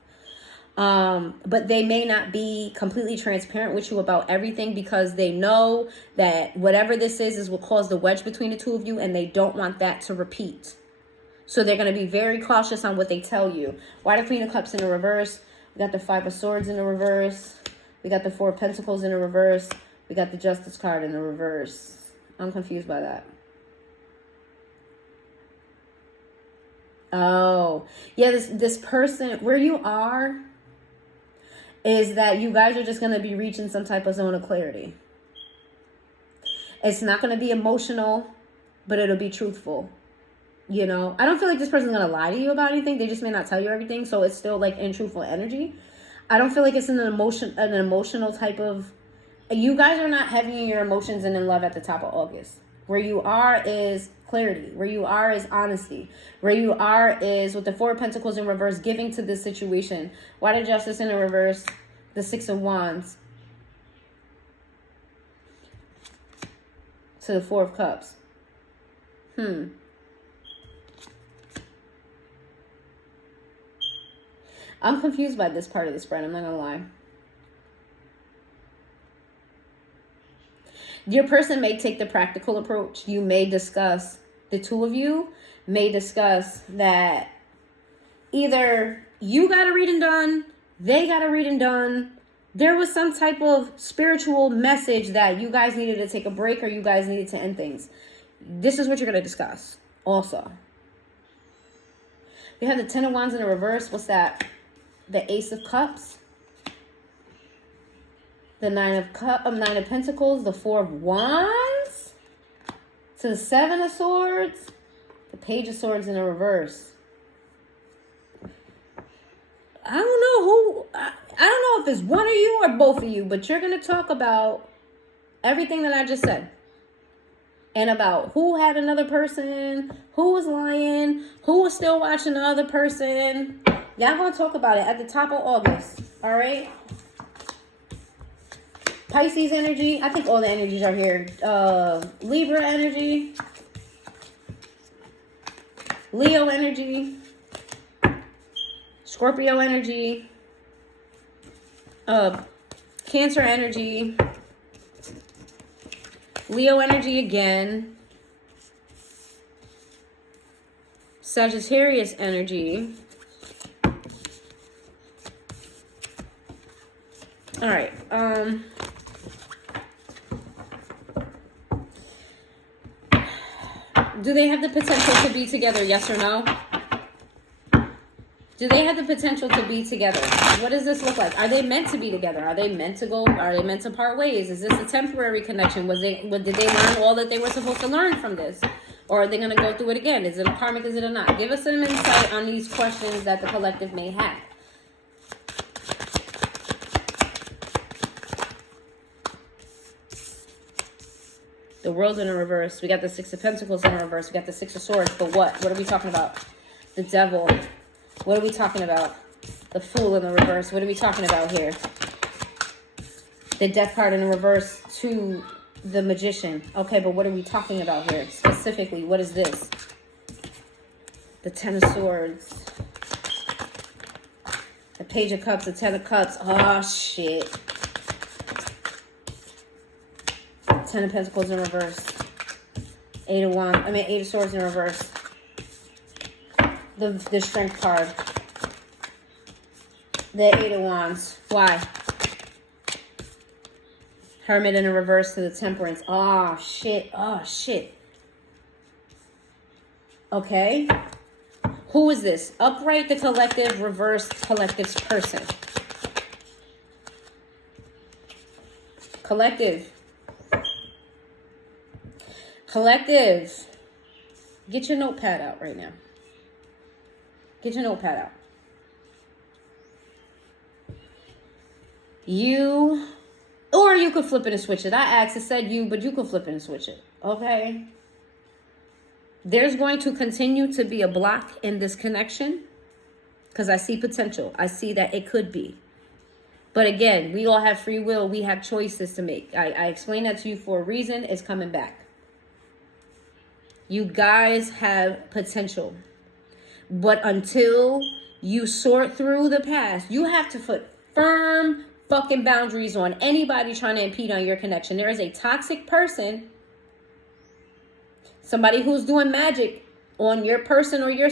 But they may not be completely transparent with you about everything because they know that whatever this is will cause the wedge between the two of you, and they don't want that to repeat. So they're going to be very cautious on what they tell you. Why the Queen of Cups in the reverse? We got the Five of Swords in the reverse. We got the Four of Pentacles in the reverse. We got the Justice card in the reverse. I'm confused by that. Oh, yeah, this person, where you are, is that you guys are just going to be reaching some type of zone of clarity. It's not going to be emotional, but it'll be truthful. You know, I don't feel like this person's going to lie to you about anything. They just may not tell you everything. So it's still like in truthful energy. I don't feel like it's an emotional type of, you guys are not heavy in your emotions and in love at the top of August. Where you are is clarity. Where you are is honesty. Where you are is, with the Four of Pentacles in reverse, giving to this situation. Why the Justice in the reverse? The Six of Wands. To the Four of Cups. I'm confused by this part of the spread. I'm not gonna lie. Your person may take the practical approach. You may discuss, the two of you may discuss that either you got a reading done, they got a reading done. There was some type of spiritual message that you guys needed to take a break or you guys needed to end things. This is what you're going to discuss also. We have the Ten of Wands in the reverse. What's that? The Ace of Cups. The Nine of Pentacles. The Four of Wands. To the Seven of Swords. The Page of Swords in the reverse. I don't know who, I don't know if it's one of you or both of you, but you're going to talk about everything that I just said. And about who had another person, who was lying, who was still watching the other person. Y'all going to talk about it at the top of August. All right? Pisces energy. I think all the energies are here. Libra energy. Leo energy. Scorpio energy, Cancer energy, Leo energy again, Sagittarius energy. All right. Do they have the potential to be together? Yes or no? Do they have the potential to be together? What does this look like? Are they meant to be together? Are they meant to go? Are they meant to part ways? Is this a temporary connection? Did they learn all that they were supposed to learn from this? Or are they going to go through it again? Is it a karmic? Is it a not? Give us some insight on these questions that the collective may have. The World in a reverse. We got the Six of Pentacles in a reverse. We got the Six of Swords. But what? What are we talking about? The Devil. What are we talking about? The Fool in the reverse. What are we talking about here? The Death card in the reverse to the Magician. Okay, but what are we talking about here? Specifically, what is this? The Ten of Swords. The Page of Cups, the Ten of Cups. Oh, shit. Ten of Pentacles in reverse. Eight of Swords in reverse. The Strength card. The Eight of Wands. Why? Hermit in a reverse to the Temperance. Oh, shit. Oh, shit. Okay. Who is this? Upright, the collective, reverse, collective's person. Collective. Collective. Get your notepad out right now. Get your notepad out. You, or you could flip it and switch it. I asked, it said you, but you could flip it and switch it. Okay? There's going to continue to be a block in this connection because I see potential. I see that it could be. But again, we all have free will. We have choices to make. I explained that to you for a reason. It's coming back. You guys have potential. But until you sort through the past, you have to put firm fucking boundaries on anybody trying to impede on your connection. There is a toxic person, somebody who's doing magic on your person or your